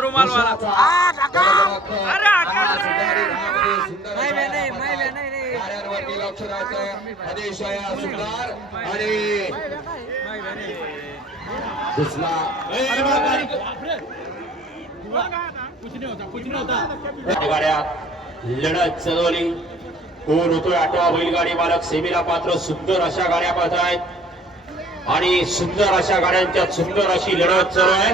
रुमाल वाला कार्यावरती लक्ष द्यायचं अतिशय सुंदर आणि दुसरा गाड्या लढत चालवली कोण होतोय आठवा बैलगाडी मालक सेमीला पात्र सुंदर अशा गाड्या पाहत आहेत आणि सुंदर अशा गाड्यांच्या सुंदर अशी लढत चालू आहे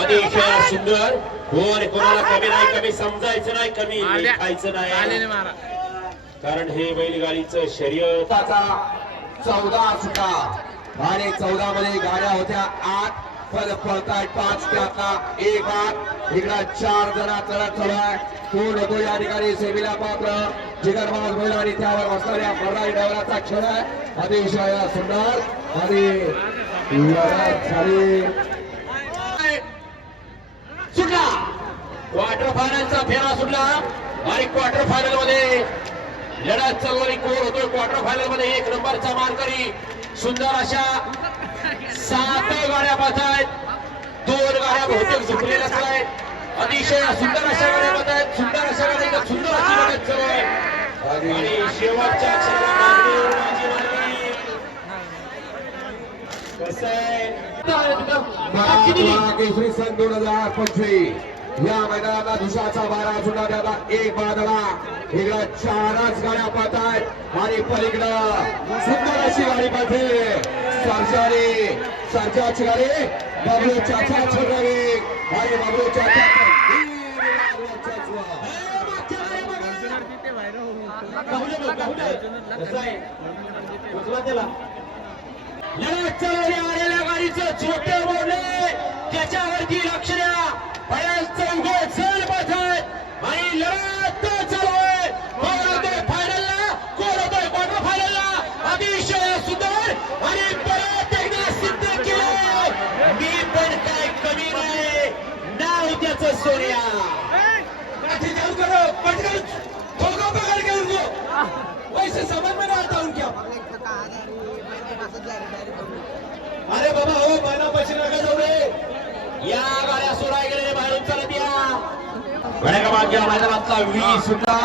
अतिशय सुंदर कोण कोणाला कमी नाही कमी समजायचं नाही कमी खायचं नाही कारण हे बैलगाडीचं शर्यताचा 14 सुटा आणि 14 मध्ये गाड्या होत्या 8 पळतायत 5 त्यातला 1 8 इकडे 4 जण लढत चालू आहे कोण होतो या ठिकाणी सेमीला पात्र जिगरबाज बैल आणि त्यावर बसणाऱ्या मर्दानी ड्रायव्हरचा खेळ आहे अतिशय सुंदर आणि लढत झाली सुटला क्वार्टर फायनलचा फेरा सुटला आणि क्वार्टर फायनल मध्ये लढत चालवली कोण होतो क्वार्टर फायनल मध्ये 1 नंबरचा मानकरी सुंदर अशा 7 गाड्या पाहतायत 2 गाड्या बहुतेक झुकलेल्या आहेत अतिशय सुंदर अशा गाड्या पाहतायत सुंदर अशा गाड्या सुंदर अशी लढत चालू आहे आणि शेवटच्या कसं आहे केसरी सन 2025 या मैदानाला दुसराचा 12 सुद्धा त्याला 1 बादला इकडं 4च गाड्या पाहतायत आणि पलीकडं सुंदर अशी गाडी पाहते सरजाची गाडी बाबू चाचा छोटवी आणि बाबू चाचा लढत चालवली आलेल्या गाडीचं छोटे मोडले त्याच्यावरती लक्ष द्या चौघे चल पाहतात आणि लढत चालू आहे कोण होतोय फायनलला कोण होतोय क्वार्टर फायनलला अतिशय सुंदर आणि परत एकदा सिद्ध केलं मी पण काय कमी नाही नाव त्याचं सोनिया वैसे समझ में ना आता हूं क्या अरे बाबा हो बाना पैसे नका जाऊ रे या गाड्या सोडाय गेले बाहेरून चालत या गाड्या क्रमांक मैदानातला 20 सुद्धा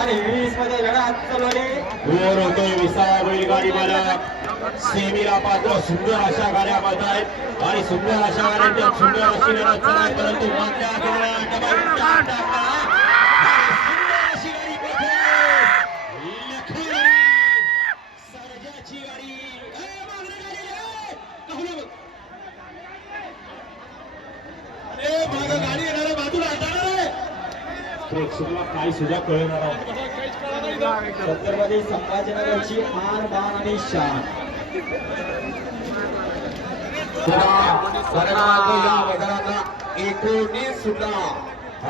आणि 20 मध्ये लढत चालवली कोण होतोय विसावा बैलगाडी मालक सेमीला पात्र सुंदर अशा गाड्या पाहतायत आणि सुंदर अशा गाड्यांच्या सुंदर अशी लढत चालू आहे परंतु प्रेक्षकाला काय सुद्धा कळणार छत्रपती संभाजीनगरची आर बाण आणि शान मैदानाला 19 सुद्धा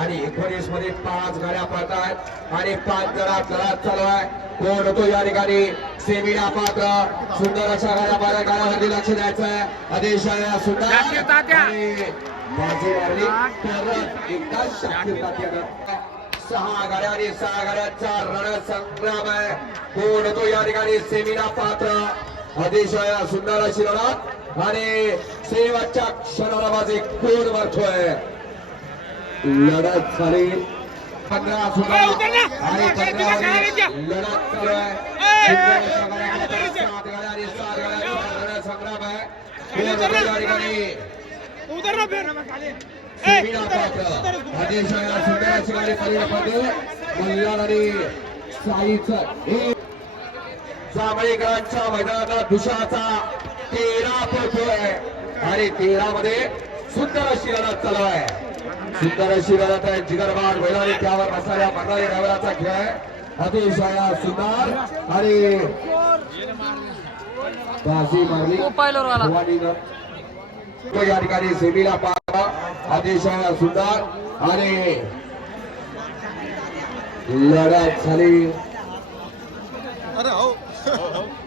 आणि 19 मध्ये 5 गाड्या पडतात आणि 5 जणात लढत चालू आहे कोण होतो या ठिकाणी सेमीला पात्र सुंदर अशा गाड्या बारा गाड्यावरती लक्ष द्यायचं अतिशय सुंदर बाजी मारली परत एकदा शाकीर तात्यानं 6 गाड्या आणि 6 गाड्यांचा रणसंग्राम आहे कोण होतो या ठिकाणी सेमीला पात्र अतिशय सुंदर अशी लढत आणि शेवटच्या क्षणाला बाजी कोण मारतोय लढत झाली 15 सुद्धा आणि 15 लढत चालू आहे 7 गाड्या आणि 7 गाड्यांचा रणसंग्राम आहे कोण होतो या ठिकाणी सेमीला पात्र अतिशय सुंदर अशी गाडी पलीकडे मल्हार आणि साईचं जांभळीकरांच्या मैदानाला दुसराचा 13 पळतोय आणि 13 मध्ये सुंदर अशी लढत चालू आहे सुंदर अशी लढत आहे जिगरबाज बैलाने त्यावर बसणाऱ्या मर्दानी ड्रायव्हरचा खेळ आहे अतिशय सुंदर आणि बाजी मारली या ठिकाणी सेमीला पात्र अतिशय सुंदर आणि लढत झाली